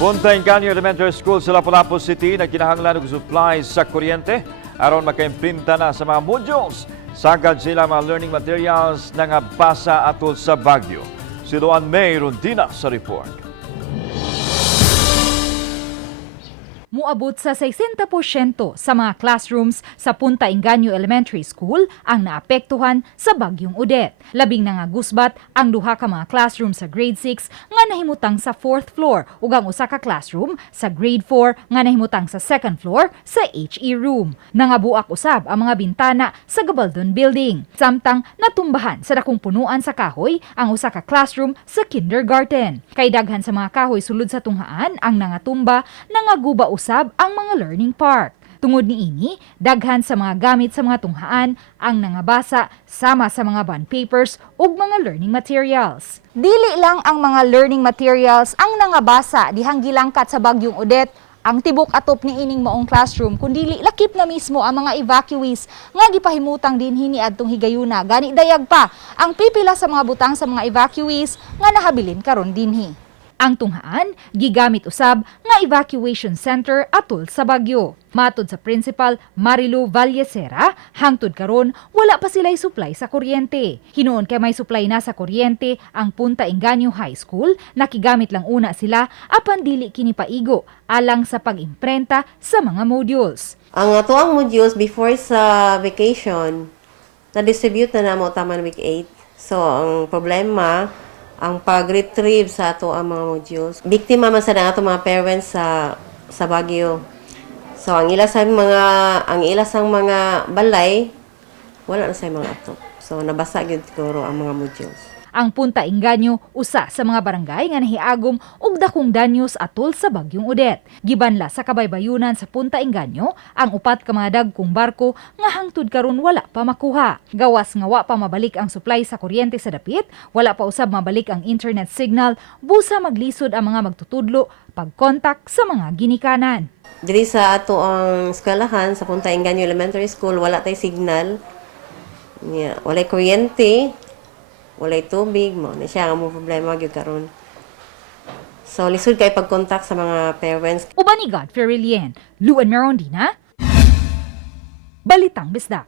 Punta Engano Elementary School sa Lapu-Lapu City na kinahanglan og supplies sa kuryente aron makaimprinta na sa mga modules. Sagad sila mga learning materials Nangabasa atol sa Bagyo. Si Luan May Rondina sa report. Muabot sa 60% sa mga classrooms sa Punta Engano Elementary School ang naapektuhan sa Bagyong Odette. Labing nangagusbat ang duha ka mga classroom sa grade 6 nga nahimutang sa 4th floor ug ang usa ka classroom sa grade 4 nga nahimutang sa 2nd floor sa HE room. Nangabuak usab ang mga bintana sa Gabaldon building. Samtang natumbahan sa dakong punuan sa kahoy ang usa ka classroom sa kindergarten. Kay daghan sa mga kahoy sulod sa tunghaan ang nangatumba, nangaguba usab ang mga learning park. Tungod niini, daghan sa mga gamit sa mga tunghaan ang nangabasa sama sa mga bond papers ug mga learning materials. Dili lang ang mga learning materials ang nangabasa dihang gilangkat sa Bagyong Odette ang tibok atop ni ining maong classroom kundi lakip na mismo ang mga evacuees nga gipahimutang dinhi niadtong higayuna gani dayag pa ang pipila sa mga butang sa mga evacuees nga nahabilin karon dinhi. Ang tunghaan gigamit usab nga evacuation center atol sa Bagyo. Matod sa principal Marilu Vallesera, hangtud karon wala pa sila'y supply sa kuryente. Hinuon kay may supply na sa kuryente ang Punta Engano High School, nakigamit lang una sila apan dili kini paigo alang sa pag-imprenta sa mga modules. Ang atuang modules before sa vacation, na-distribute na namo taman week 8. So ang problema ang pag-retrieve sa ato ang mga modules. Biktima man sa ato mga parents sa Bagyo. So ang ilasang mga balay wala na sa mga ato. So nabasa gyud siguro ang mga modules. Ang Punta Engano usa sa mga barangay nga nahiagom og dakong danyos atol sa Bagyong Odette. Gibanla sa kabaybayunan sa Punta Engano ang upat ka mga dagkong barko nga hangtud karon wala pa makuha. Gawas nga wa pa mabalik ang supply sa kuryente sa dapit, wala pa usab mabalik ang internet signal, busa maglisod ang mga magtutudlo pag-contact sa mga ginikanan. Diri sa ato ang eskwelahan sa Punta Engano Elementary School wala tay signal. Walay kuryente. Walay tubig mo, na siya ang problema gyud karon. So lisod kay pag-contact sa mga parents. Uban ni Godfrey Lien, Luan Merondina, Balitang Bisdak.